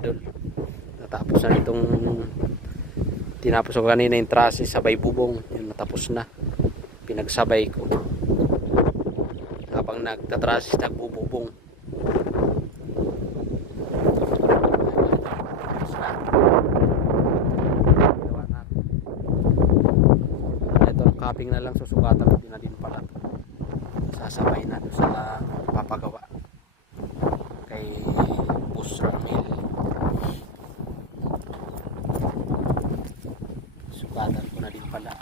idol. Natapos na itong tinapos ko kanina yung trusses sabay bubong. Yun, natapos na. Pinagsabay ko. Habang nagtatrusses, nagbububong. Ito ang capping na lang, susukatan ko na din pala. Sasabay na doon sa papagawa kay Boss Ramil. Sukatan ko na din pala.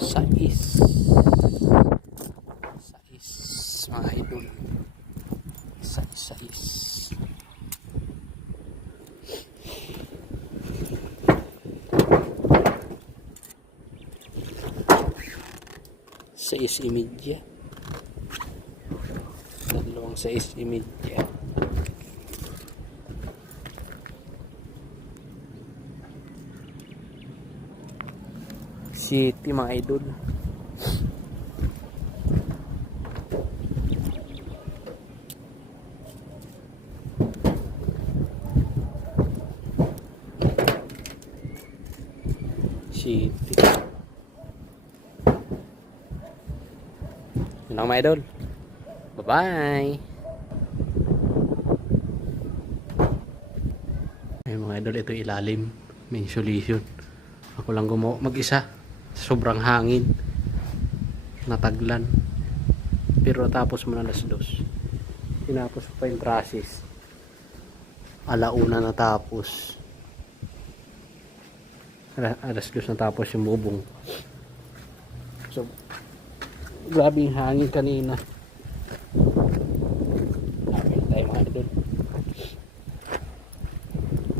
Sais mga idol, sais imidya, dalawang sais imidya. City mga idol. City. Yun lang mga idol. Bye bye. Ay mga idol, ito ilalim. May insulation. Ako lang gumawa mag-isa. Sobrang hangin. Nataglan. Pero tapos mo na alas 2. Tinapos ko pa yung trusses. Alauna natapos. Alas 2 natapos yung bubong. So, grabe yung hangin kanina. Amin tayo mga idol.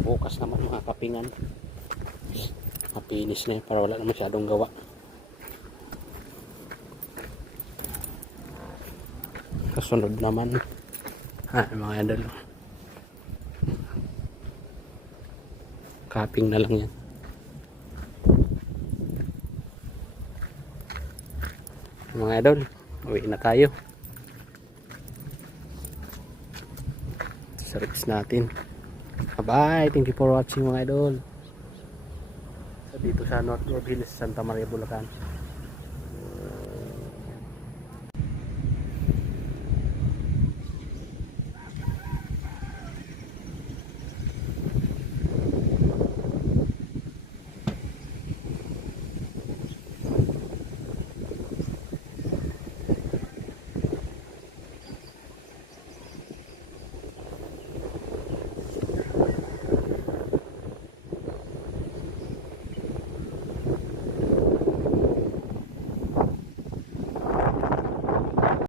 Bukas naman mga kapingan. Mapinis na yun para wala na masyadong gawa. Kasunod naman mga idol, capping na lang yan. Mga idol, uwi na tayo. Service natin. Bye, thank you for watching mga idol. Dito sa North Hills, Santa Maria, Bulacan.